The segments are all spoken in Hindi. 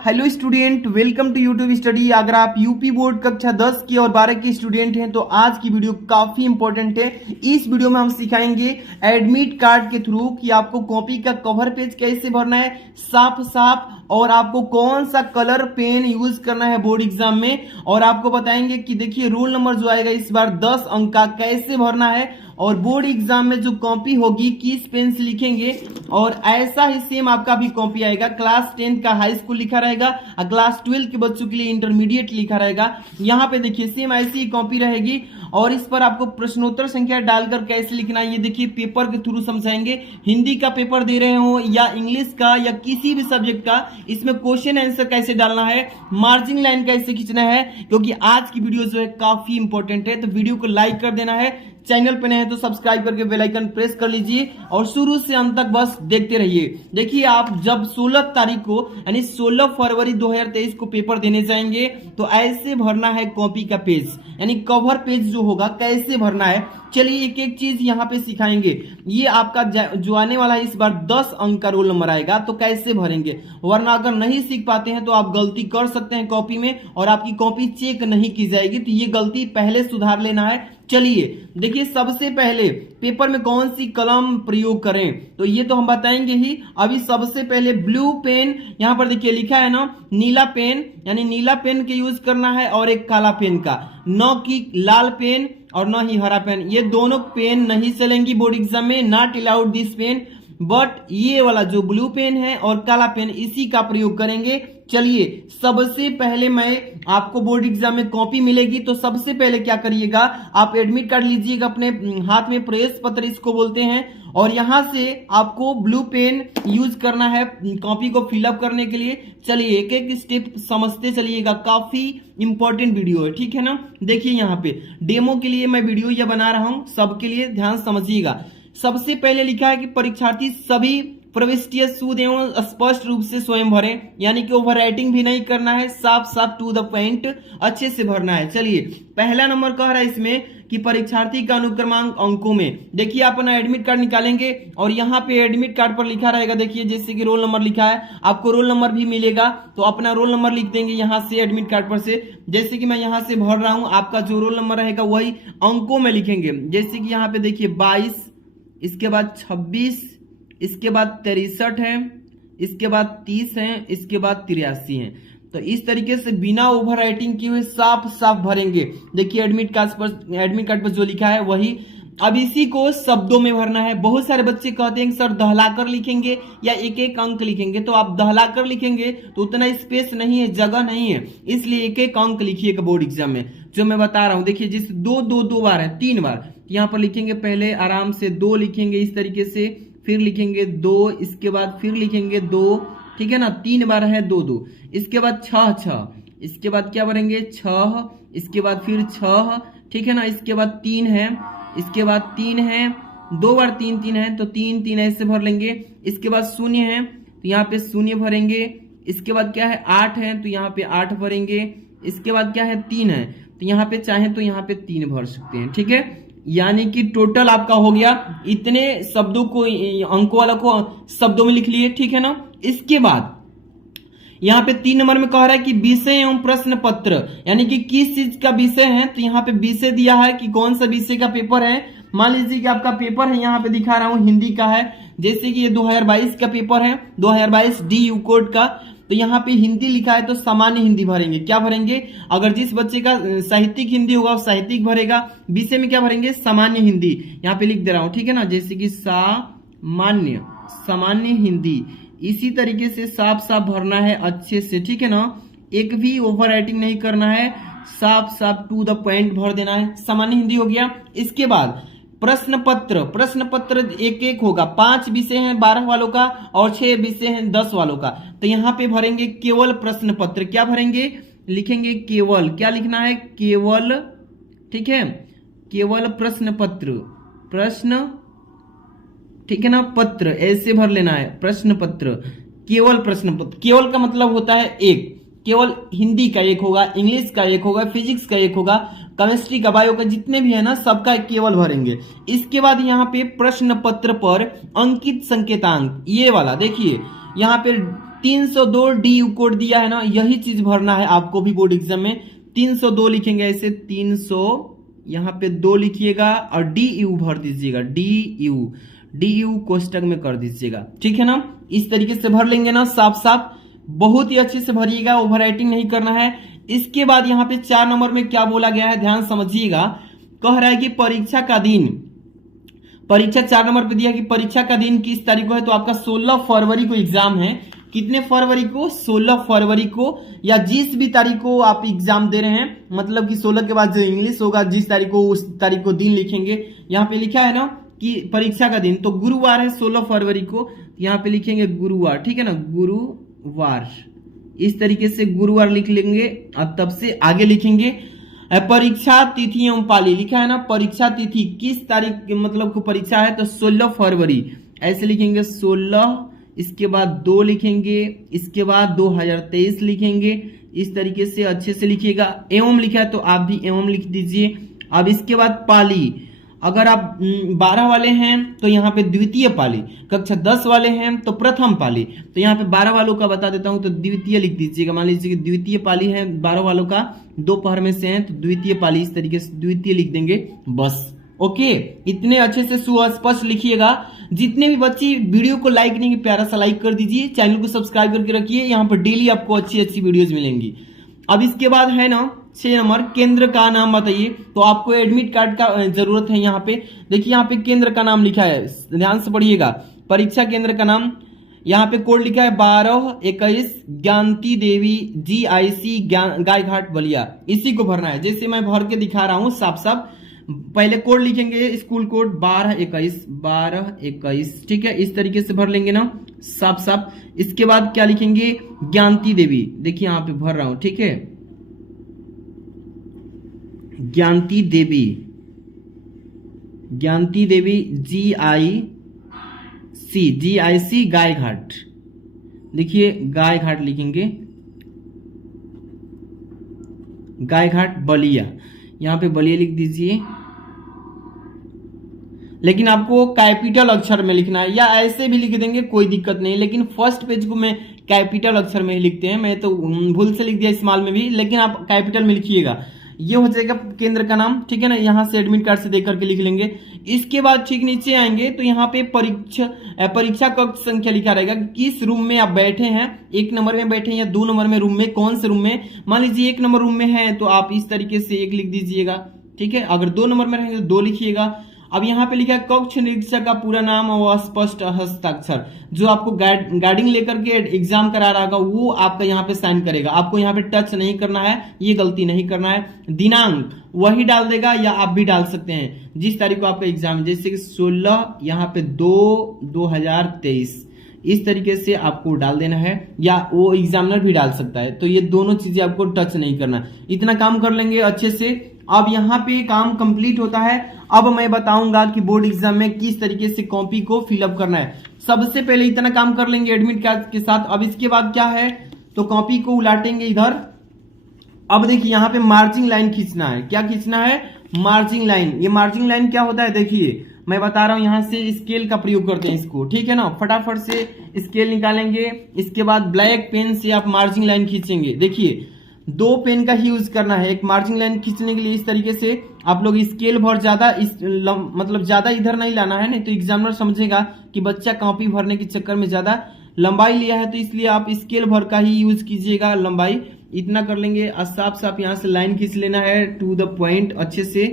Hello student, welcome to YouTube study. अगर आप यूपी बोर्ड कक्षा 10 की और 12 के स्टूडेंट हैं तो आज की वीडियो काफी इंपॉर्टेंट है। इस वीडियो में हम सिखाएंगे एडमिट कार्ड के थ्रू कि आपको कॉपी का कवर पेज कैसे भरना है साफ साफ, और आपको कौन सा कलर पेन यूज करना है बोर्ड एग्जाम में, और आपको बताएंगे कि देखिए रोल नंबर जो आएगा इस बार 10 अंक का कैसे भरना है, और बोर्ड एग्जाम में जो कॉपी होगी किस पेन से लिखेंगे। और ऐसा ही सेम आपका भी कॉपी आएगा, क्लास 10 का हाई स्कूल लिखा रहेगा और क्लास 12 के बच्चों के लिए इंटरमीडिएट लिखा रहेगा। यहाँ पे देखिए सेम ऐसी ही कॉपी रहेगी, और इस पर आपको प्रश्नोत्तर संख्या डालकर कैसे लिखना है ये देखिए पेपर के थ्रू समझाएंगे। हिंदी का पेपर दे रहे हो या इंग्लिश का या किसी भी सब्जेक्ट का, इसमें क्वेश्चन आंसर कैसे डालना है, मार्जिन लाइन कैसे खींचना है, क्योंकि आज की वीडियो जो है काफी इंपॉर्टेंट है। तो वीडियो को लाइक कर देना है, चैनल पे नए हैं तो सब्सक्राइब करके बेल आइकन प्रेस कर लीजिए और शुरू से अंत तक बस देखते रहिए। देखिए आप जब 16 तारीख को यानी 16 फरवरी 2023 को पेपर देने जाएंगे तो ऐसे भरना है कॉपी का पेज, यानी कवर पेज जो होगा कैसे भरना है। चलिए एक एक चीज यहाँ पे सिखाएंगे। ये आपका जो आने वाला है इस बार 10 अंक का रोल नंबर आएगा तो कैसे भरेंगे, वरना अगर नहीं सीख पाते हैं तो आप गलती कर सकते हैं कॉपी में और आपकी कॉपी चेक नहीं की जाएगी, तो ये गलती पहले सुधार लेना है। चलिए देखिए सबसे पहले पेपर में कौन सी कलम प्रयोग करें तो ये तो हम बताएंगे ही। अभी सबसे पहले ब्लू पेन, यहाँ पर देखिए लिखा है ना नीला पेन, यानी नीला पेन के यूज करना है, और एक काला पेन का, न कि लाल पेन और न ही हरा पेन। ये दोनों पेन नहीं चलेंगी बोर्ड एग्जाम में, not allowed this pen, but ये वाला जो ब्लू पेन है और काला पेन इसी का प्रयोग करेंगे। चलिए सबसे पहले मैं आपको बोर्ड एग्जाम में कॉपी मिलेगी तो सबसे पहले क्या करिएगा, आप एडमिट कार्ड लीजिएगा अपने हाथ में, प्रेस पत्र इसको बोलते हैं, और यहां से आपको ब्लू पेन यूज करना है कॉपी को फिलअप करने के लिए। चलिए एक एक स्टेप समझते चलिएगा, काफी इंपॉर्टेंट वीडियो है, ठीक है ना। देखिए यहाँ पे डेमो के लिए मैं वीडियो यह बना रहा हूं, सबके लिए ध्यान समझिएगा। सबसे पहले लिखा है कि परीक्षार्थी सभी प्रविष्टियां शुद्ध एवं स्पष्ट रूप से स्वयं भरें, यानी कि ओवर राइटिंग भी नहीं करना है, साफ साफ टू द पॉइंट अच्छे से भरना है। चलिए पहला नंबर कह रहा है इसमें कि परीक्षार्थी का अनुक्रमांक अंकों में। देखिए आप अपना एडमिट कार्ड निकालेंगे और यहाँ पे एडमिट कार्ड पर लिखा रहेगा, देखिए जैसे कि रोल नंबर लिखा है, आपको रोल नंबर भी मिलेगा तो अपना रोल नंबर लिख देंगे यहाँ से एडमिट कार्ड पर से। जैसे कि मैं यहाँ से भर रहा हूँ, आपका जो रोल नंबर रहेगा वही अंकों में लिखेंगे। जैसे कि यहाँ पे देखिए 22, इसके बाद 26, इसके बाद 63 है, इसके बाद 30 है, इसके बाद 83 है। तो इस तरीके से बिना ओवर राइटिंग किए हुए साफ साफ भरेंगे। देखिए एडमिट कार्ड पर जो लिखा है वही। अब इसी को शब्दों में भरना है। बहुत सारे बच्चे कहते हैं सर दहलाकर लिखेंगे या एक एक अंक लिखेंगे, तो आप दहलाकर लिखेंगे तो उतना स्पेस नहीं है, जगह नहीं है, इसलिए एक एक अंक लिखिएगा बोर्ड एग्जाम में जो मैं बता रहा हूं। देखिए जिस दो बार है, 3 बार यहाँ पर लिखेंगे, पहले आराम से 2 लिखेंगे इस तरीके से, फिर लिखेंगे 2, इसके बाद फिर लिखेंगे 2, ठीक है ना, 3 बार है 2 2, इसके बाद 6, इसके बाद क्या भरेंगे 6, इसके बाद फिर 6, ठीक है ना, इसके बाद 3 है, इसके बाद 3 है, 2 बार 3 है तो 3 3 ऐसे भर लेंगे। इसके बाद 0 है तो यहाँ पे 0 भरेंगे। इसके बाद क्या है 8 है तो यहाँ पे 8 भरेंगे। इसके बाद क्या है 3 है तो यहाँ पे चाहे तो यहाँ पे 3 भर सकते हैं, ठीक है। यानी कि टोटल आपका हो गया इतने शब्दों को, अंकों वाला को शब्दों में लिख लिए, ठीक है ना। इसके बाद यहाँ पे 3 नंबर में कह रहा है कि विषय एवं प्रश्न पत्र, यानी कि किस चीज का विषय है, तो यहाँ पे विषय दिया है कि कौन सा विषय का पेपर है। मान लीजिए कि आपका पेपर है, यहाँ पे दिखा रहा हूं हिंदी का है, जैसे कि ये 2022 का पेपर है, 2022 DU कोड का, तो यहाँ पे हिंदी लिखा है तो सामान्य हिंदी भरेंगे। क्या भरेंगे, अगर जिस बच्चे का साहित्यिक हिंदी होगा वो साहित्यिक भरेगा, विषय में क्या भरेंगे सामान्य हिंदी, यहाँ पे लिख दे रहा हूं, ठीक है ना, जैसे कि सामान्य हिंदी। इसी तरीके से साफ साफ भरना है अच्छे से, ठीक है ना, एक भी ओवर राइटिंग नहीं करना है, साफ साफ टू द पॉइंट भर देना है। सामान्य हिंदी हो गया। इसके बाद प्रश्न पत्र एक एक होगा, 5 विषय हैं 12 वालों का और 6 विषय हैं 10 वालों का, तो यहाँ पे भरेंगे केवल प्रश्न पत्र। क्या भरेंगे, लिखेंगे केवल, क्या लिखना है केवल, ठीक है, केवल प्रश्न पत्र, प्रश्न, ठीक है ना, पत्र ऐसे भर लेना है, प्रश्न पत्र, केवल प्रश्न पत्र। केवल का मतलब होता है एक, केवल हिंदी का एक होगा, इंग्लिश का एक होगा, फिजिक्स का एक होगा, केमिस्ट्री का, बायो का, जितने भी है ना सबका केवल भरेंगे। इसके बाद यहाँ पे प्रश्न पत्र पर अंकित संकेतांक, ये वाला देखिए यहाँ पे 302 DU कोड दिया है ना, यही चीज भरना है आपको भी बोर्ड एग्जाम में। 302 लिखेंगे ऐसे, 300 यहाँ पे 2 लिखिएगा और DU भर दीजिएगा, DU कोष्टक में कर दीजिएगा, ठीक है ना। इस तरीके से भर लेंगे ना साफ साफ, बहुत ही अच्छे से भरिएगा, ओवर राइटिंग नहीं करना है। इसके बाद यहाँ पे 4 नंबर में क्या बोला गया है, ध्यान समझिएगा। कह रहा है कि परीक्षा का दिन, परीक्षा 4 नंबर पे दिया कि परीक्षा का दिन किस तारीख को है, तो आपका 16 फरवरी को एग्जाम है। कितने फरवरी को, 16 फरवरी को, या जिस भी तारीख को आप एग्जाम दे रहे हैं, मतलब कि 16 के बाद जो इंग्लिश होगा, जिस तारीख को उस तारीख को दिन लिखेंगे। यहाँ पे लिखा है ना कि परीक्षा का दिन, तो गुरुवार है 16 फरवरी को, यहाँ पे लिखेंगे गुरुवार, ठीक है ना, गुरुवार। इस तरीके से गुरुवार लिख लेंगे और तब से आगे लिखेंगे परीक्षा तिथि एवं पाली, लिखा है ना परीक्षा तिथि किस तारीख मतलब को परीक्षा है, तो 16 फरवरी ऐसे लिखेंगे 16, इसके बाद 2 लिखेंगे, इसके बाद 2023 लिखेंगे। इस तरीके से अच्छे से लिखिएगा। एवं लिखा है तो आप भी एवं लिख दीजिए। अब इसके बाद पाली, अगर आप 12 वाले हैं तो यहाँ पे द्वितीय पाली, कक्षा 10 वाले हैं तो प्रथम पाली। तो यहाँ पे 12 वालों का बता देता हूँ, तो द्वितीय लिख दीजिएगा। मान लीजिए कि द्वितीय पाली है 12 वालों का, दोपहर में से है तो द्वितीय पाली, इस तरीके से द्वितीय लिख देंगे बस। ओके, इतने अच्छे से सुस्पष्ट लिखिएगा। जितने भी बच्चे वीडियो को लाइक नहीं, प्यारा सा लाइक कर दीजिए, चैनल को सब्सक्राइब करके रखिए, यहाँ पर डेली आपको अच्छी अच्छी वीडियोज मिलेंगी। अब इसके बाद है ना 6 नंबर, केंद्र का नाम बताइए। तो आपको एडमिट कार्ड का जरूरत है। यहाँ पे देखिए, यहाँ पे केंद्र का नाम लिखा है, ध्यान से पढ़िएगा। परीक्षा केंद्र का नाम, यहाँ पे कोड लिखा है 1221 ज्ञानती देवी GIC गायघाट बलिया, इसी को भरना है। जैसे मैं भर के दिखा रहा हूँ साफ साफ। पहले कोड लिखेंगे, स्कूल कोड 1221, ठीक है, इस तरीके से भर लेंगे ना साफ साफ। इसके बाद क्या लिखेंगे, ज्ञानती देवी, देखिए यहाँ पे भर रहा हूं, ठीक है, ज्ञानती देवी GIC गायघाट, देखिए गायघाट लिखेंगे, गायघाट बलिया, यहाँ पे बलिया लिख दीजिए। लेकिन आपको कैपिटल अक्षर में लिखना है, या ऐसे भी लिख देंगे कोई दिक्कत नहीं, लेकिन फर्स्ट पेज को मैं कैपिटल अक्षर में ही लिखते हैं। मैं तो भूल से लिख दिया स्मॉल में भी, लेकिन आप कैपिटल में लिखिएगा। ये हो जाएगा केंद्र का नाम, ठीक है ना। यहाँ से एडमिट कार्ड से देख करके लिख लेंगे। इसके बाद ठीक नीचे आएंगे तो यहाँ पे परीक्षा कक्ष संख्या लिखा रहेगा, किस रूम में आप बैठे हैं, 1 नंबर में बैठे हैं या 2 नंबर में रूम में, कौन से रूम में। मान लीजिए 1 नंबर रूम में है तो आप इस तरीके से 1 लिख दीजिएगा, ठीक है। अगर 2 नंबर में रहेंगे तो 2 लिखिएगा। अब यहाँ पे लिखा है कक्ष निरीक्षक का पूरा नाम और स्पष्ट हस्ताक्षर, जो आपको गाइडिंग लेकर के एग्जाम करा रहा होगा वो आपका यहाँ पे साइन करेगा। आपको यहाँ पे टच नहीं करना है, ये गलती नहीं करना है। दिनांक वही डाल देगा या आप भी डाल सकते हैं जिस तारीख को आपका एग्जाम है, जैसे कि 16 यहाँ पे 2/2023, इस तरीके से आपको डाल देना है, या वो एग्जामिनर भी डाल सकता है। तो ये दोनों चीजें आपको टच नहीं करना। इतना काम कर लेंगे अच्छे से। अब यहाँ पे काम कंप्लीट होता है। अब मैं बताऊंगा कि बोर्ड एग्जाम में किस तरीके से कॉपी को फिलअप करना है। सबसे पहले इतना काम कर लेंगे एडमिट कार्ड के साथ। अब इसके बाद क्या है, तो कॉपी को उलाटेंगे इधर। अब देखिए यहाँ पे मार्जिंग लाइन खींचना है। क्या खींचना है, मार्जिंग लाइन। ये मार्जिंग लाइन क्या होता है, देखिए मैं बता रहा हूं, यहाँ से स्केल का प्रयोग करते हैं इसको, ठीक है ना। फटाफट से स्केल निकालेंगे। इसके बाद ब्लैक पेन से आप मार्जिंग लाइन खींचेंगे। देखिए 2 पेन का ही यूज करना है एक मार्जिंग लाइन खींचने के लिए। इस तरीके से आप लोग स्केल भर ज्यादा मतलब ज्यादा इधर नहीं लाना है, नहीं तो एग्जामिनर समझेगा कि बच्चा कॉपी भरने के चक्कर में ज्यादा लंबाई लिया है। तो इसलिए आप स्केल भर का ही यूज कीजिएगा लंबाई। इतना कर लेंगे और साफ साफ यहाँ से लाइन खींच लेना है टू द पॉइंट अच्छे से।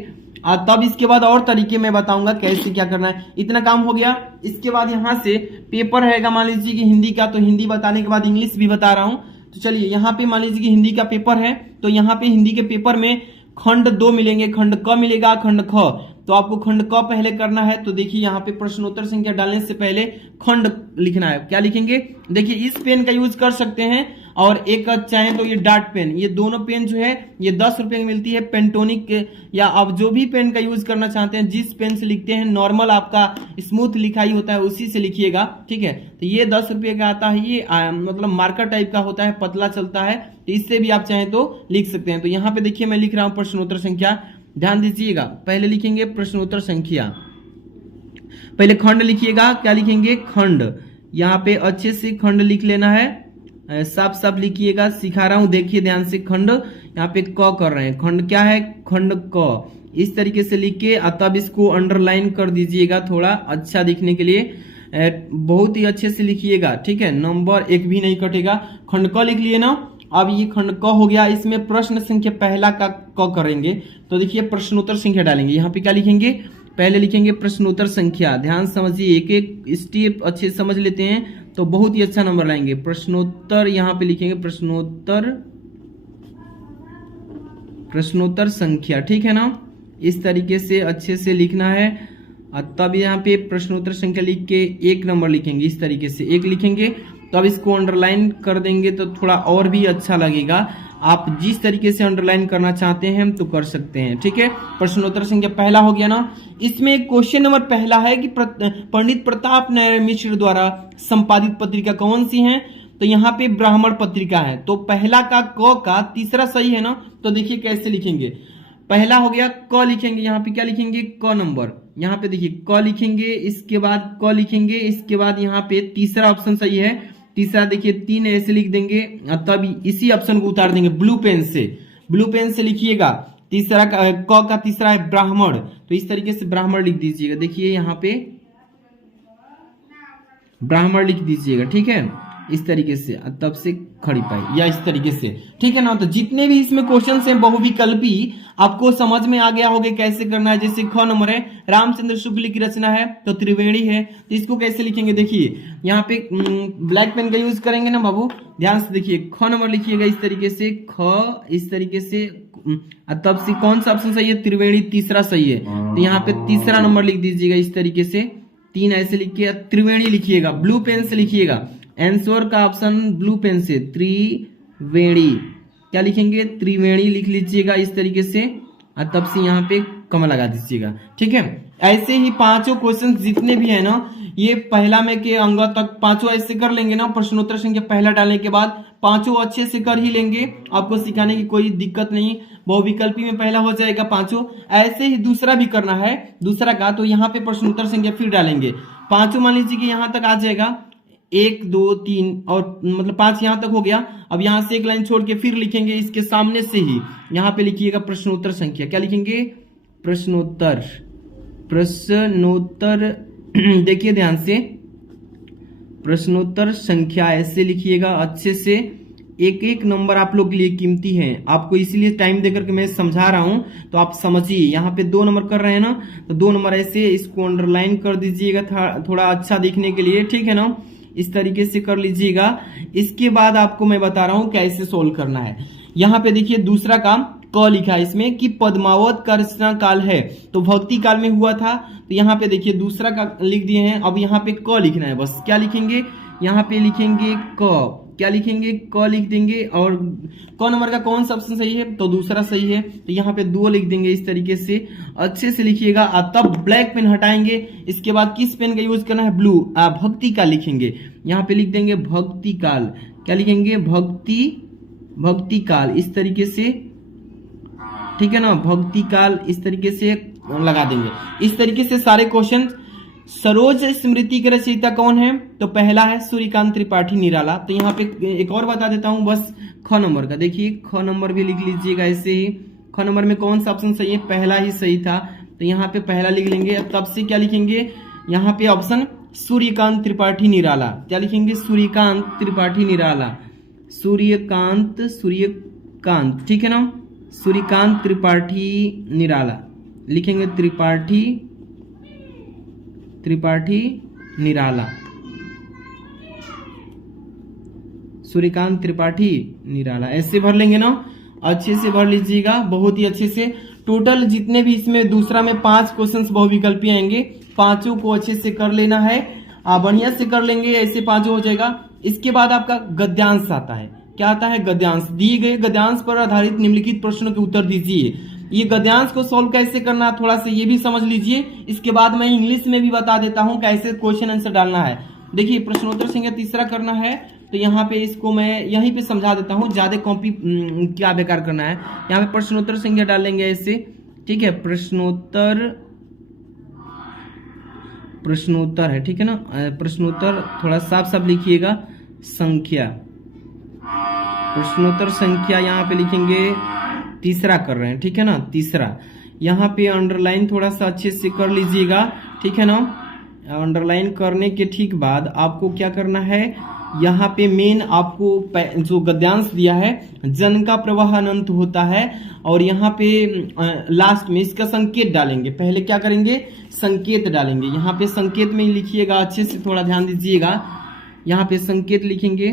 तब इसके बाद और तरीके में बताऊंगा कैसे क्या करना है। इतना काम हो गया। इसके बाद यहाँ से पेपर रहेगा, मान लीजिए कि हिंदी का, तो हिंदी बताने के बाद इंग्लिश भी बता रहा हूँ। तो चलिए यहाँ पे मान लीजिए कि हिंदी का पेपर है, तो यहाँ पे हिंदी के पेपर में खंड 2 मिलेंगे, खंड क मिलेगा, खंड ख। तो आपको खंड क पहले करना है। तो देखिए यहाँ पे प्रश्नोत्तर संख्या डालने से पहले खंड लिखना है। क्या लिखेंगे, देखिए इस पेन का यूज कर सकते हैं, और एक चाहे तो ये डार्ट पेन, ये दोनों पेन जो है ये 10 रुपए की मिलती है। पेंटोनिक या आप जो भी पेन का यूज करना चाहते हैं, जिस पेन से लिखते हैं नॉर्मल आपका स्मूथ लिखाई होता है उसी से लिखिएगा, ठीक है। तो ये 10 रुपये का आता है। ये मतलब मार्कर टाइप का होता है, पतला चलता है, तो इससे भी आप चाहें तो लिख सकते हैं। तो यहाँ पे देखिए मैं लिख रहा हूँ प्रश्नोत्तर संख्या, ध्यान दीजिएगा। पहले लिखेंगे प्रश्नोत्तर संख्या, पहले खंड लिखिएगा। क्या लिखेंगे, खंड। यहाँ पे अच्छे से खंड लिख लेना है, साफ साफ लिखिएगा, सिखा रहा हूं, देखिए ध्यान से। खंड यहाँ पे क कर रहे हैं, खंड क्या है, खंड क। इस तरीके से लिख के तब इसको अंडरलाइन कर दीजिएगा थोड़ा अच्छा दिखने के लिए। बहुत ही अच्छे से लिखिएगा, ठीक है। नंबर एक भी नहीं कटेगा। खंड क लिख लिए ना। अब ये खंड क हो गया, इसमें प्रश्न संख्या पहला का क करेंगे। तो देखिए प्रश्नोत्तर संख्या डालेंगे। यहाँ पे क्या लिखेंगे, पहले लिखेंगे प्रश्नोत्तर संख्या। ध्यान समझिए, एक एक स्टेप अच्छे समझ लेते हैं तो बहुत ही अच्छा नंबर लाएंगे। प्रश्नोत्तर यहाँ पे लिखेंगे, प्रश्नोत्तर संख्या, ठीक है ना। इस तरीके से अच्छे से लिखना है। तब यहाँ पे प्रश्नोत्तर संख्या लिख के एक नंबर लिखेंगे, इस तरीके से एक लिखेंगे। तो अब इसको अंडरलाइन कर देंगे तो थोड़ा और भी अच्छा लगेगा। आप जिस तरीके से अंडरलाइन करना चाहते हैं तो कर सकते हैं, ठीक है। प्रश्नोत्तर संख्या पहला हो गया ना। इसमें क्वेश्चन नंबर पहला है कि पंडित प्रताप नारायण मिश्र द्वारा संपादित पत्रिका कौन सी है। तो यहाँ पे ब्राह्मण पत्रिका है। तो पहला का क का तीसरा सही है ना। तो देखिए कैसे लिखेंगे, पहला हो गया क लिखेंगे, यहाँ पे क्या लिखेंगे, क नंबर। यहाँ पे देखिए क लिखेंगे, इसके बाद क लिखेंगे, इसके बाद यहाँ पे तीसरा ऑप्शन सही है। तीसरा देखिए 3 ऐसे लिख देंगे, तब इसी ऑप्शन को उतार देंगे ब्लू पेन से लिखिएगा। तीसरा क का तीसरा है ब्राह्मण, तो इस तरीके से ब्राह्मण लिख दीजिएगा। देखिए यहाँ पे ब्राह्मण लिख दीजिएगा, ठीक है। इस तरीके से तब से खड़ी पाई या इस तरीके से, ठीक है ना। तो जितने भी इसमें क्वेश्चन हैं बहुविकल्पी आपको समझ में आ गया होगा कैसे करना है। जैसे ख नंबर है, रामचंद्र शुक्ल की रचना है तो त्रिवेणी है, तो इसको कैसे लिखेंगे, देखिए यहाँ पे ब्लैक पेन का यूज करेंगे ना बाबू, ध्यान से देखिए। ख नंबर लिखिएगा इस तरीके से, ख इस तरीके से। तब से कौन सा ऑप्शन सही है, त्रिवेणी तीसरा सही है। तो यहाँ पे तीसरा नंबर लिख दीजिएगा इस तरीके से, 3 ऐसे लिख के त्रिवेणी लिखिएगा, ब्लू पेन से लिखिएगा। आंसर का ऑप्शन ब्लू पेन से त्रिवेणी, क्या लिखेंगे, त्रिवेणी लिख लीजिएगा इस तरीके से। तब से यहाँ पे कमा लगा दीजिएगा, ठीक है। ऐसे ही पांचों क्वेश्चन जितने भी है ना, ये पहला में के अंग तक पांचों ऐसे कर लेंगे ना। प्रश्नोत्तर संख्या पहला डालने के बाद पांचों अच्छे से कर ही लेंगे, आपको सिखाने की कोई दिक्कत नहीं। बहुविकल्पी में पहला हो जाएगा पांचों। ऐसे ही दूसरा भी करना है, दूसरा का तो यहाँ पे प्रश्नोत्तर संख्या फिर डालेंगे। पांचों मान लीजिए कि यहाँ तक आ जाएगा, 1 2 3 और मतलब 5 यहाँ तक हो गया। अब यहाँ से एक लाइन छोड़ के फिर लिखेंगे इसके सामने से ही, यहाँ पे लिखिएगा प्रश्नोत्तर संख्या। क्या लिखेंगे, प्रश्नोत्तर देखिए ध्यान से, प्रश्नोत्तर संख्या ऐसे लिखिएगा अच्छे से। एक एक नंबर आप लोग के लिए कीमती है, आपको इसीलिए टाइम देकर के मैं समझा रहा हूं, तो आप समझिए। यहाँ पे 2 नंबर कर रहे हैं ना, तो 2 नंबर ऐसे इसको अंडरलाइन कर दीजिएगा थोड़ा अच्छा दिखने के लिए, ठीक है ना। इस तरीके से कर लीजिएगा। इसके बाद आपको मैं बता रहा हूं कैसे सोल्व करना है। यहाँ पे देखिए दूसरा काम क लिखा है इसमें कि पद्मावत का रचना काल है, तो भक्ति काल में हुआ था। तो यहाँ पे देखिए दूसरा का लिख दिए हैं। अब यहाँ पे क लिखना है, बस क्या लिखेंगे, यहाँ पे लिखेंगे क, क्या लिखेंगे, क लिख देंगे। और क नंबर का कौन सा ऑप्शन सही है, तो दूसरा सही है। तो यहाँ पे 2 लिख देंगे इस तरीके से, अच्छे से लिखिएगा। तब ब्लैक पेन हटाएंगे। इसके बाद किस पेन का यूज करना है, ब्लू। भक्ति काल लिखेंगे, यहाँ पे लिख देंगे भक्ति काल। क्या लिखेंगे, भक्ति काल इस तरीके से, ठीक है ना। भक्ति काल इस तरीके से लगा देंगे। इस तरीके से सारे क्वेश्चन। सरोज स्मृति के रचयिता कौन है, तो पहला है सूर्यकांत त्रिपाठी निराला। तो यहाँ पे एक और बता देता हूं बस, ख नंबर का देखिए, ख नंबर भी लिख लीजिएगा ऐसे ही। ख नंबर में कौन सा ऑप्शन सही है, पहला ही सही था, तो यहाँ पे पहला लिख लेंगे। अब तब से क्या लिखेंगे, यहाँ पे ऑप्शन सूर्यकांत त्रिपाठी निराला। क्या लिखेंगे, सूर्यकांत त्रिपाठी निराला, सूर्यकांत, ठीक है ना। सूर्यकांत त्रिपाठी निराला लिखेंगे, त्रिपाठी निराला, सूर्यकांत त्रिपाठी निराला ऐसे भर लेंगे ना। अच्छे से भर लीजिएगा, बहुत ही अच्छे से। टोटल जितने भी इसमें दूसरा में 5 क्वेश्चंस बहुविकल्पी आएंगे, पांचों को अच्छे से कर लेना है। बढ़िया से कर लेंगे, ऐसे पांचों हो जाएगा। इसके बाद आपका गद्यांश आता है। क्या आता है, गद्यांश। दिए गए गद्यांश पर आधारित निम्नलिखित प्रश्नों के उत्तर दीजिए। ये गद्यांश को सॉल्व कैसे करना, थोड़ा सा ये भी समझ लीजिए। इसके बाद मैं इंग्लिश में भी बता देता हूं कैसे क्वेश्चन आंसर डालना है। देखिए प्रश्नोत्तर संख्या तीसरा करना है, तो यहाँ पे इसको मैं यहीं पे समझा देता हूँ, ज्यादा कॉपी क्या बेकार करना है। यहाँ पे प्रश्नोत्तर संख्या डालेंगे ऐसे, ठीक है। प्रश्नोत्तर है, ठीक है ना। प्रश्नोत्तर थोड़ा साफ साफ लिखिएगा, संख्या, प्रश्नोत्तर संख्या यहाँ पे लिखेंगे तीसरा कर रहे हैं, ठीक है ना, तीसरा। यहाँ पे अंडरलाइन थोड़ा सा अच्छे से कर लीजिएगा, ठीक है ना। अंडरलाइन करने के ठीक बाद आपको क्या करना है, यहाँ पे मेन आपको जो गद्यांश दिया है, जन का प्रवाह अनंत होता है, और यहाँ पे लास्ट में इसका संकेत डालेंगे। पहले क्या करेंगे, संकेत डालेंगे। यहाँ पे संकेत में लिखिएगा, अच्छे से थोड़ा ध्यान दीजिएगा। यहाँ पे संकेत लिखेंगे,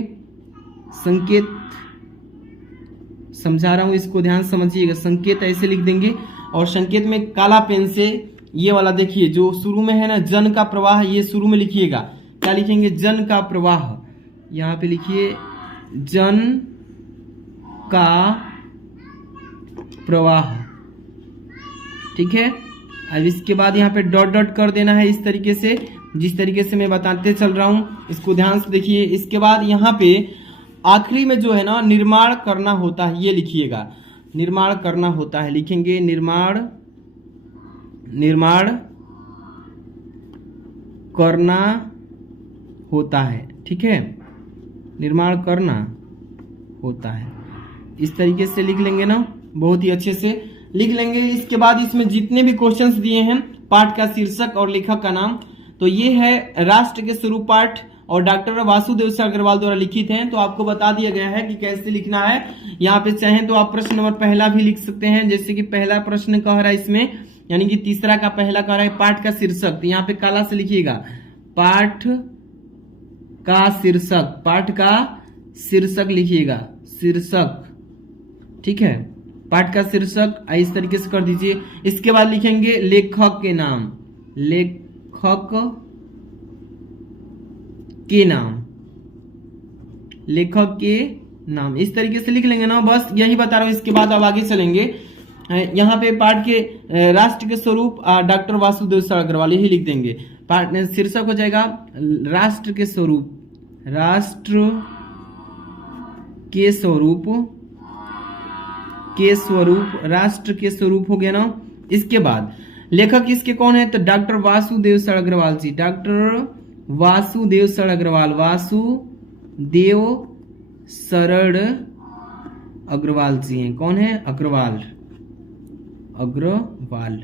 संकेत समझा रहा हूं, इसको ध्यान समझिएगा। संकेत ऐसे लिख देंगे, और संकेत में काला पेन से ये वाला देखिए जो शुरू में है ना, जन का प्रवाह, ये शुरू में लिखिएगा। क्या लिखेंगे, जन का प्रवाह। यहाँ पे लिखिए जन का प्रवाह, ठीक है। अब इसके बाद यहाँ पे डॉट डॉट कर देना है, इस तरीके से, जिस तरीके से मैं बताते चल रहा हूं, इसको ध्यान से देखिए। इसके बाद यहाँ पे आखिरी में जो है ना, निर्माण करना होता है, ये लिखिएगा, निर्माण करना होता है, लिखेंगे निर्माण, निर्माण करना होता है, ठीक है, निर्माण करना होता है। इस तरीके से लिख लेंगे ना, बहुत ही अच्छे से लिख लेंगे। इसके बाद इसमें जितने भी क्वेश्चंस दिए हैं, पाठ का शीर्षक और लेखक का नाम, तो ये है राष्ट्र के स्वरूप पाठ और डॉक्टर वासुदेव अग्रवाल द्वारा लिखित हैं। तो आपको बता दिया गया है कि कैसे लिखना है। यहाँ पे चाहें तो आप प्रश्न नंबर पहला भी लिख सकते हैं, जैसे कि पहला प्रश्न कह रहा है इसमें, यानी कि तीसरा का पहला कह रहा है पाठ का शीर्षक, तो यहाँ पे काला से लिखिएगा पाठ का शीर्षक, पाठ का शीर्षक लिखिएगा, शीर्षक, ठीक है, पाठ का शीर्षक इस तरीके से कर दीजिए। इसके बाद लिखेंगे लेखक के नाम, लेखक के नाम, लेखक के नाम, इस तरीके से लिख लेंगे ना, बस यही बता रहा हूं। इसके बाद अब आगे चलेंगे। यहाँ पे पाठ के राष्ट्र के स्वरूप डॉक्टर वासुदेव अग्रवाल, यही लिख देंगे। पाठ शीर्षक हो जाएगा राष्ट्र के स्वरूप, राष्ट्र के स्वरूप, के स्वरूप, राष्ट्र के स्वरूप हो गया ना। इसके बाद लेखक इसके कौन है, तो डॉक्टर वासुदेव अग्रवाल जी, डॉक्टर वासुदेव अग्रवाल, वासुदेव शरण अग्रवाल जी हैं। कौन है, अग्रवाल, अग्रवाल,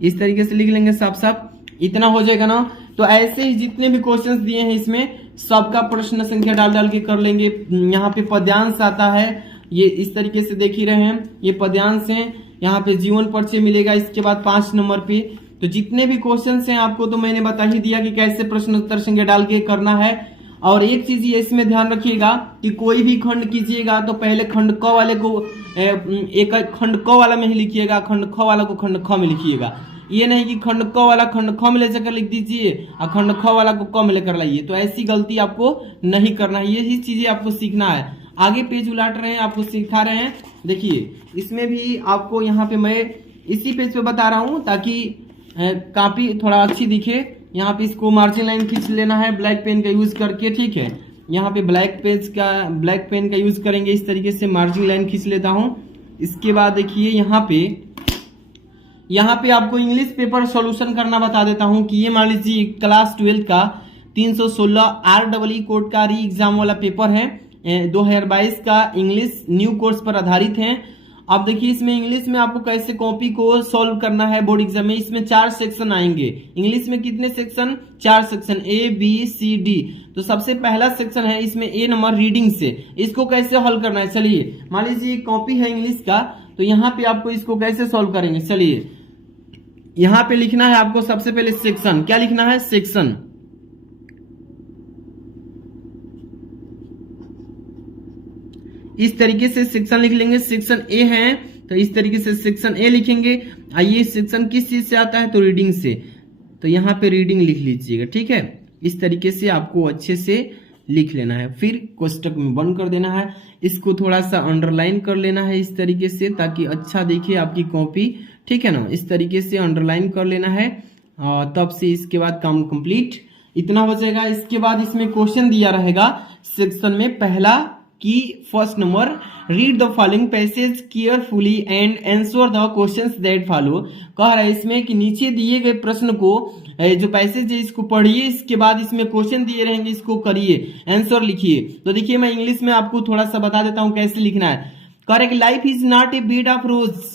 इस तरीके से लिख लेंगे साफ साफ। इतना हो जाएगा ना। तो ऐसे ही जितने भी क्वेश्चंस दिए हैं इसमें सबका प्रश्न संख्या डाल डाल के कर लेंगे। यहाँ पे पद्यांश आता है, ये इस तरीके से देख ही रहे हैं, ये पद्यांश हैं। यहाँ पे जीवन परिचय मिलेगा, इसके बाद 5 नंबर पे। तो जितने भी क्वेश्चंस हैं आपको तो मैंने बता ही दिया कि कैसे प्रश्न उत्तर संख्या डाल के करना है। और एक चीज ये इसमें ध्यान रखिएगा कि कोई भी खंड कीजिएगा तो पहले खंड क वाले को एक खंड क वाला में ही लिखिएगा, खंड ख वाला को खंड ख में लिखिएगा। ये नहीं कि खंड क वाला खंड ख में ले जाकर लिख दीजिए और खंड ख वाला को क में लेकर लाइए। तो ऐसी गलती आपको नहीं करना है, यही चीजें आपको सीखना है। आगे पेज उलाट रहे हैं, आपको सिखा रहे हैं। देखिए इसमें भी आपको यहाँ पे मैं इसी पेज पे बता रहा हूँ ताकि कॉपी थोड़ा अच्छी दिखे। यहाँ पे इसको मार्जिन लाइन खींच लेना है ब्लैक पेन का यूज करके, ठीक है। यहाँ पे ब्लैक पेन का यूज करेंगे, इस तरीके से मार्जिन लाइन खींच लेता हूँ। इसके बाद देखिए यहाँ पे आपको इंग्लिश पेपर सॉल्यूशन करना बता देता हूँ कि ये मान लीजिए क्लास 12 का 316 REE कोड का री एग्जाम वाला पेपर है, 2022 का इंग्लिश न्यू कोर्स पर आधारित है। अब देखिए इसमें इंग्लिश में आपको कैसे कॉपी को सॉल्व करना है बोर्ड एग्जाम में। इसमें 4 सेक्शन आएंगे। इंग्लिश में कितने सेक्शन, 4 सेक्शन, ABCD। तो सबसे पहला सेक्शन है इसमें A नंबर रीडिंग से। इसको कैसे हल करना है, चलिए मान लीजिए कॉपी है इंग्लिश का, तो यहाँ पे आपको इसको कैसे सॉल्व करेंगे। चलिए यहाँ पे लिखना है आपको सबसे पहले सेक्शन, क्या लिखना है, सेक्शन। इस तरीके से सेक्शन लिख लेंगे। सेक्शन ए है तो इस तरीके से सेक्शन ए लिखेंगे। आइए सेक्शन किस चीज से आता है, तो रीडिंग से, तो यहाँ पे रीडिंग लिख लीजिएगा, ठीक है। इस तरीके से आपको अच्छे से लिख लेना है, फिर कोष्टक में बंद कर देना है। इसको थोड़ा सा अंडरलाइन कर लेना है इस तरीके से ताकि अच्छा दिखे आपकी कॉपी, ठीक है ना। इस तरीके से अंडरलाइन कर लेना है और तब से इसके बाद काम कंप्लीट। इतना हो जाएगा। इसके बाद इसमें क्वेश्चन दिया रहेगा सेक्शन में, पहला कि first number read the following passage carefully and answer the questions that follow. कह रहा है इसमें कि नीचे दिए गए प्रश्न को जो पैसेज है इसको पढ़िए, इसके बाद इसमें क्वेश्चन दिए रहेंगे, इसको करिए, आंसर लिखिए। तो देखिए मैं इंग्लिश में आपको थोड़ा सा बता देता हूं कैसे लिखना है। कह रहा है कि life is not a bed of rose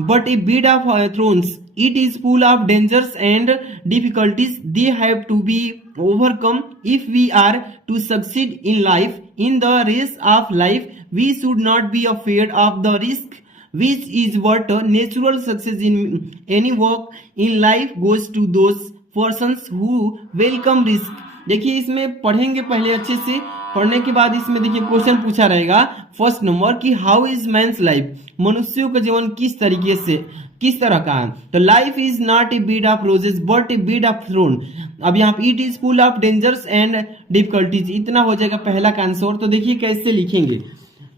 but a bed of thrones. It is full of dangers and difficulties. They have to be overcome if we are to succeed in life. In the race of life, we should not be afraid of the risk, which is what natural success in any work in life goes to those persons who welcome risk. देखिए इसमें पढ़ेंगे पहले अच्छे से, पढ़ने के बाद इसमें देखिए क्वेश्चन पूछा रहेगा फर्स्ट नंबर कि हाउ इज मैन्स लाइफ, मनुष्यों का जीवन किस तरीके से, किस तरह का है। तो life is not a bed of roses but a bed of thorn. अब यहाँ पे it is full of dangers and difficulties, इतना हो जाएगा पहला का आंसर। तो देखिए कैसे लिखेंगे,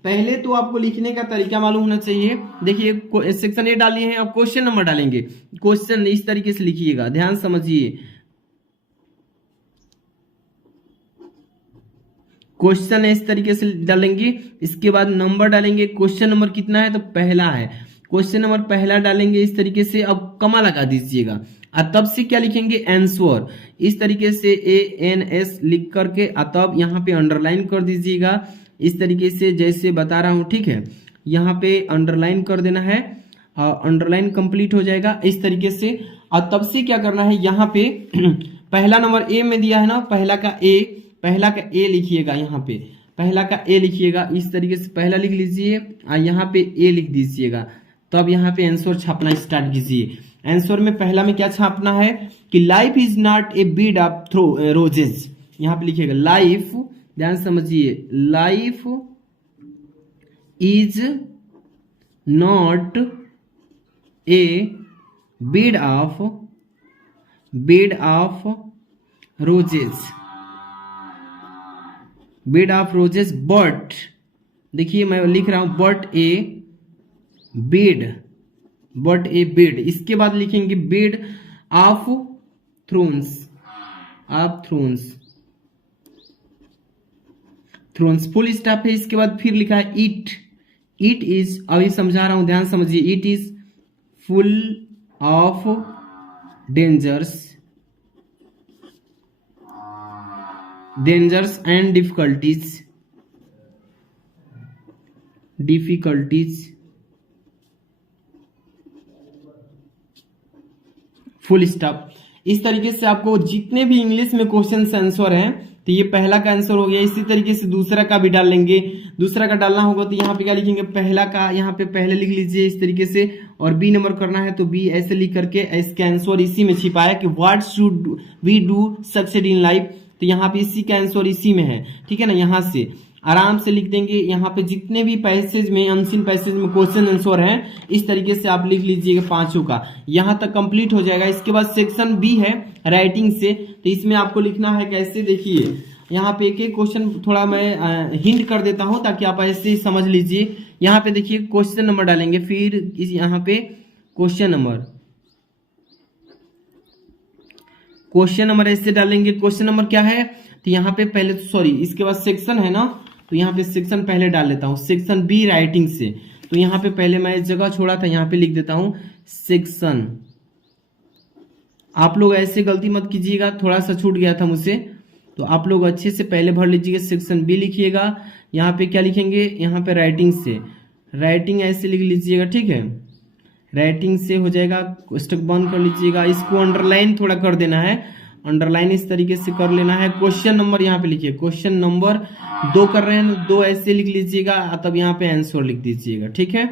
पहले तो आपको लिखने का तरीका मालूम होना चाहिए। देखिए सेक्शन ए डालिए हैं, अब क्वेश्चन नंबर डालेंगे। क्वेश्चन इस तरीके से लिखिएगा, ध्यान समझिए। क्वेश्चन इस तरीके से डालेंगे, इसके बाद नंबर डालेंगे। क्वेश्चन नंबर कितना है, तो पहला है, क्वेश्चन नंबर पहला डालेंगे इस तरीके से। अब कमा लगा दीजिएगा और तब से क्या लिखेंगे, आंसर, इस तरीके से ANS लिख करके तब यहाँ पे अंडरलाइन कर दीजिएगा इस तरीके से जैसे बता रहा हूं, ठीक है। यहाँ पे अंडरलाइन कर देना है, अंडरलाइन कंप्लीट हो जाएगा इस तरीके से। और तब से क्या करना है, यहाँ पे पहला नंबर ए में दिया है ना, पहला का ए लिखिएगा, यहाँ पे पहला का ए लिखिएगा इस तरीके से, पहला लिख लीजिए और यहाँ पे ए लिख दीजिएगा। तो अब यहाँ पे आंसर छापना स्टार्ट कीजिए। आंसर में पहला में क्या छापना है कि life is not a bed of roses, यहाँ पे लिखिएगा लाइफ, ध्यान समझिए, life is not a bed of roses, bed of roses but, देखिए मैं लिख रहा हूं बट ए बेड, इसके बाद लिखेंगे bed of thrones, full stop है। इसके बाद फिर लिखा है इट इज, अभी समझा रहा हूं, ध्यान समझिए, it is full of dangers and difficulties, full stop. इस तरीके से आपको जितने भी इंग्लिश में क्वेश्चन आंसर हैं, तो ये पहला का आंसर हो गया। इसी तरीके से दूसरा का भी डाल लेंगे, दूसरा का डालना होगा तो यहाँ पे क्या लिखेंगे, पहला का यहाँ पे पहले लिख लीजिए इस तरीके से, और बी नंबर करना है तो बी ऐसे लिख करके इसका आंसर इसी में छिपाया कि what should we do succeed in life, तो यहाँ पे इसी का आंसर इसी में है, ठीक है ना। यहाँ से आराम से लिख देंगे, यहाँ पे जितने भी पैसेज में, अनसीन पैसेज में क्वेश्चन आंसर हैं इस तरीके से आप लिख लीजिएगा पांचों का, यहाँ तक कंप्लीट हो जाएगा। इसके बाद सेक्शन बी है राइटिंग से, तो इसमें आपको लिखना है कैसे, देखिए यहाँ पे एक एक क्वेश्चन थोड़ा मैं हिंट कर देता हूं ताकि आप ऐसे ही समझ लीजिए। यहाँ पे देखिए क्वेश्चन नंबर डालेंगे, फिर इस यहाँ पे क्वेश्चन नंबर ऐसे डालेंगे। क्वेश्चन नंबर क्या है, तो यहाँ पे पहले सॉरी इसके बाद सेक्शन है ना, तो यहाँ पे सेक्शन पहले डाल लेता हूँ, सेक्शन बी राइटिंग से। तो यहाँ पे पहले मैं जगह छोड़ा था, यहाँ पे लिख देता हूँ सेक्शन। आप लोग ऐसे गलती मत कीजिएगा, थोड़ा सा छूट गया था मुझसे, तो आप लोग अच्छे से पहले भर लीजिएगा, सेक्शन बी लिखिएगा। यहाँ पे क्या लिखेंगे, यहाँ पे राइटिंग से, राइटिंग ऐसे लिख लीजिएगा, ठीक है, राइटिंग से हो जाएगा। स्टक बंद कर लीजिएगा, इसको अंडरलाइन थोड़ा कर देना है, अंडरलाइन इस तरीके से कर लेना है। क्वेश्चन नंबर यहाँ पे लिखिए, क्वेश्चन नंबर 2 कर रहे हैं, 2 ऐसे लिख लीजिएगा, तब यहाँ पे आंसर लिख दीजिएगा, ठीक है।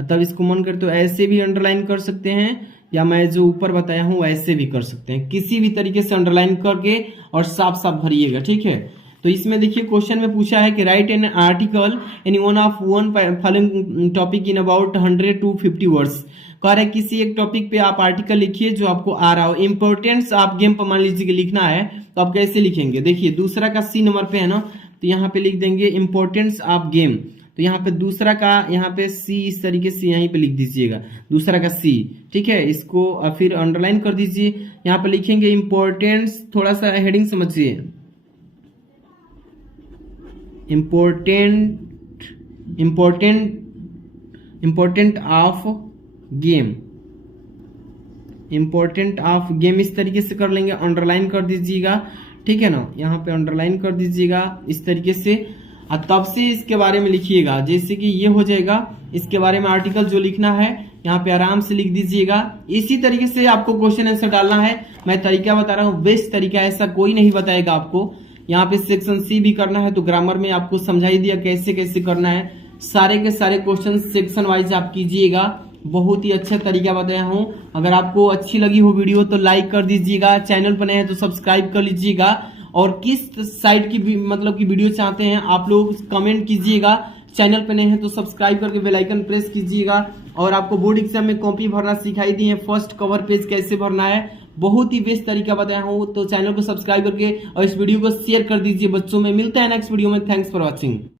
तब इसको मन कर तो ऐसे भी अंडरलाइन कर सकते हैं, या मैं जो ऊपर बताया हूं वैसे भी कर सकते हैं, किसी भी तरीके से अंडरलाइन करके और साफ साफ भरिएगा, ठीक है। तो इसमें देखिए क्वेश्चन में पूछा है कि right an article in one of one following topic in about 100 to 50 words. कह रहा है किसी एक टॉपिक पे आप आर्टिकल लिखिए जो आपको आ रहा हो। इंपोर्टेंस आप गेम पर मान लीजिए कि लिखना है, तो आप कैसे लिखेंगे, देखिए दूसरा का सी नंबर पे है ना, तो यहाँ पे लिख देंगे इंपोर्टेंस ऑफ गेम। तो यहाँ पे दूसरा का यहाँ पे सी इस तरीके से यहीं पे लिख दीजिएगा, दूसरा का सी, ठीक है। इसको फिर अंडरलाइन कर दीजिए, यहाँ पे लिखेंगे इंपोर्टेंस, थोड़ा सा हेडिंग समझिए, important of game, important of game इस तरीके से कर लेंगे, अंडरलाइन कर दीजिएगा, ठीक है ना, यहाँ पे अंडरलाइन कर दीजिएगा इस तरीके से, और तब से इसके बारे में लिखिएगा। जैसे कि ये हो जाएगा, इसके बारे में आर्टिकल जो लिखना है यहाँ पे आराम से लिख दीजिएगा। इसी तरीके से आपको क्वेश्चन आंसर डालना है। मैं तरीका बता रहा हूँ, बेस्ट तरीका है, ऐसा कोई नहीं बताएगा आपको। यहाँ पे सेक्शन सी भी करना है तो ग्रामर में आपको समझाई दिया कैसे कैसे करना है। सारे के सारे क्वेश्चन सेक्शन वाइज आप कीजिएगा, बहुत ही अच्छा तरीका बताया हूँ। अगर आपको अच्छी लगी हो वीडियो तो लाइक कर दीजिएगा, चैनल पर नए हैं तो सब्सक्राइब कर लीजिएगा, और किस साइट की मतलब की वीडियो चाहते हैं आप लोग कमेंट कीजिएगा। चैनल पे नए हैं तो सब्सक्राइब करके बेल आइकन प्रेस कीजिएगा। और आपको बोर्ड एग्जाम में कॉपी भरना सिखाई दी है, फर्स्ट कवर पेज कैसे भरना है, बहुत ही बेस्ट तरीका बताया हूँ। तो चैनल को सब्सक्राइब करके और इस वीडियो को शेयर कर दीजिए बच्चों में। मिलते हैं नेक्स्ट वीडियो में, थैंक्स फॉर वॉचिंग।